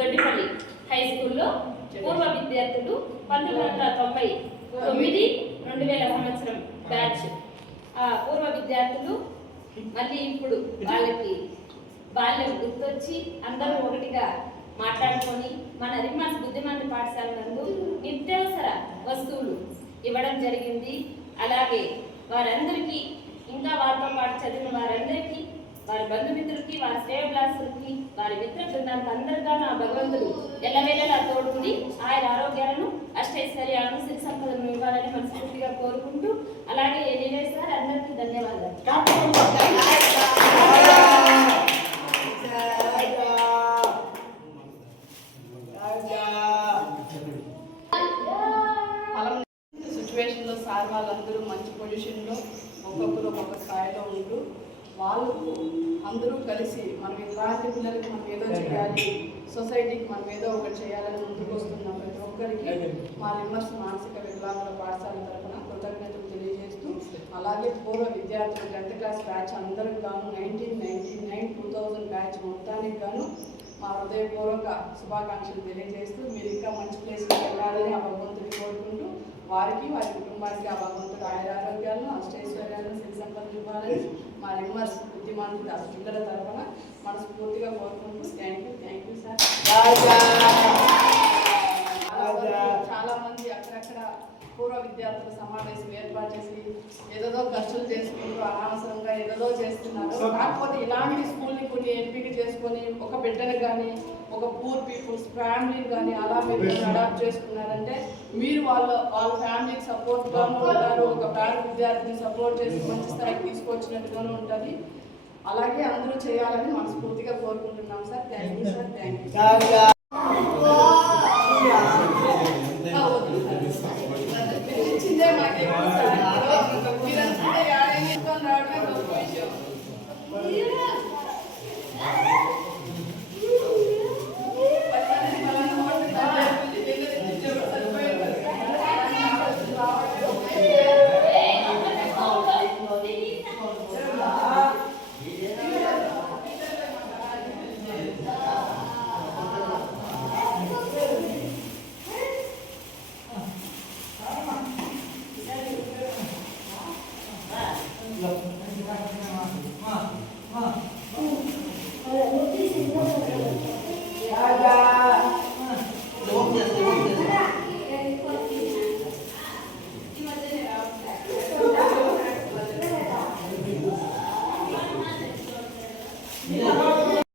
Doddipalli high స్కూల్లో పూర్వ విద్యార్థులు 1999-2000 సంవత్సరం బ్యాచ్ పూర్వ విద్యార్థులు మళ్ళీ ఇప్పుడు వాళ్ళకి బాల్యం గుర్తొచ్చి అందరూ ఒకటిగా మాట్లాడుకొని మన రిమ్మాస్ బుద్ధిమంత పాఠశాల నందు నిత్యావసర వస్తువులు ఇవ్వడం జరిగింది. అలాగే వారందరికీ ఇంకా వారితో పాటు చదివిన వారందరికీ, వారి బంధుమిత్రులకి, వారి శ్రేయోభిలాషులకి, వారి మిత్ర బృందానికి అందరిగా నా భగవంతుడు ఎల్లవేళలా తోడుండి ఆయన ఆరోగ్యాలను, అష్టైశ్వర్యాలను, సిరి సంపదలను ఇవ్వాలని మనస్ఫూర్తిగా కోరుకుంటూ, అలాగే ఎన్నివే సార్ అందరికీ ధన్యవాదాలు. సిచ్యువేషన్లో సార్ వాళ్ళందరూ మంచి పొజిషన్లో ఒక్కొక్కరు ఒక్కొక్క స్థాయిలో ఉంటూ వాళ్ళకు అందరూ కలిసి మనం ఇలాంటి పిల్లలకి మనం ఏదో చేయాలి, సొసైటీకి మనం ఏదో ఒకటి చేయాలని ముందుకు వస్తున్నాం. ప్రతి ఒక్కరికి మా రిమ్మర్స్ మానసిక వికలాంగుల పాఠశాల తరఫున కృతజ్ఞతలు తెలియజేస్తూ, అలాగే పూర్వ విద్యార్థులు 10th క్లాస్ బ్యాచ్ అందరికి గాను 1999-2000 బ్యాచ్ మొత్తానికి గాను మా హృదయపూర్వక శుభాకాంక్షలు తెలియజేస్తూ, మీరు ఇంకా మంచి ప్లేస్కి వెళ్ళాలని ఆ భగవంతుని కోరుకుంటూ, వారికి వారి కుటుంబానికి ఆ భగవంతుడు ఆయురారోగ్యాలను, అష్టైశ్వర్యాలను, సిరి సంపదలు ఇవ్వాలని మా రిమ్మర్స్ బుద్ధిమంత పిల్లల తరఫున మనస్ఫూర్తిగా కోరుకుంటూ థ్యాంక్ యూ సార్. చాలా మంది అక్కడక్కడ పూర్వ విద్యార్థుల సమావేశం ఏర్పాటు చేసి ఏదో ఖర్చులు చేసుకుంటూ అనవసరంగా ఏదో చేస్తున్నారు. కాకపోతే ఇలాంటి స్కూల్ని కొన్ని ఎంపిక చేసుకొని ఒక బిడ్డను కానీ, ఒక పూర్ పీపుల్స్ ఫ్యామిలీని కానీ అలా మీరు అడాప్ట్ చేసుకున్నారంటే మీరు వాళ్ళ ఫ్యామిలీకి సపోర్ట్గాను ఉంటారు, ఒక పేద విద్యార్థిని సపోర్ట్ చేసి మంచి స్థాయికి తీసుకొచ్చినట్టుగాను ఉంటుంది. అలాగే అందరూ చేయాలని మనస్ఫూర్తిగా కోరుకుంటున్నాం sir. Thank you sir. Thank you. ఇచ్చిందే మాకు మీరంతా ఏడేసుకొని రావడమే గొప్ప విషయం. Yeah.